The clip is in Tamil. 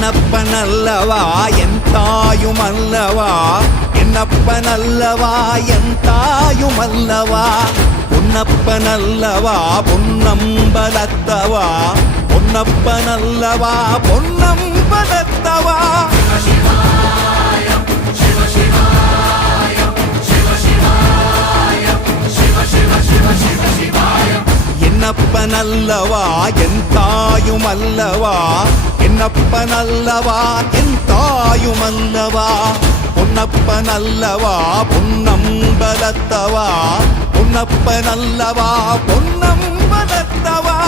என்னப்பனல்லவா என் தாயுமல்லவா என்னப்பனல்லவா என் தாயுமல்லவா பொன்னப்பனல்லவா பொன்னம்பலத்தவா பொன்னப்பனல்லவா பொன்னம்பலத்தவா என்னப்பனல்லவா என் தாயுமல்லவா என்னப்பனல்லவா என் தாயுமல்லவா பொன்னப்பனல்லவா பொன்னம்பலத்தவா பொன்னப்பனல்லவா பொன்னம்பலத்தவா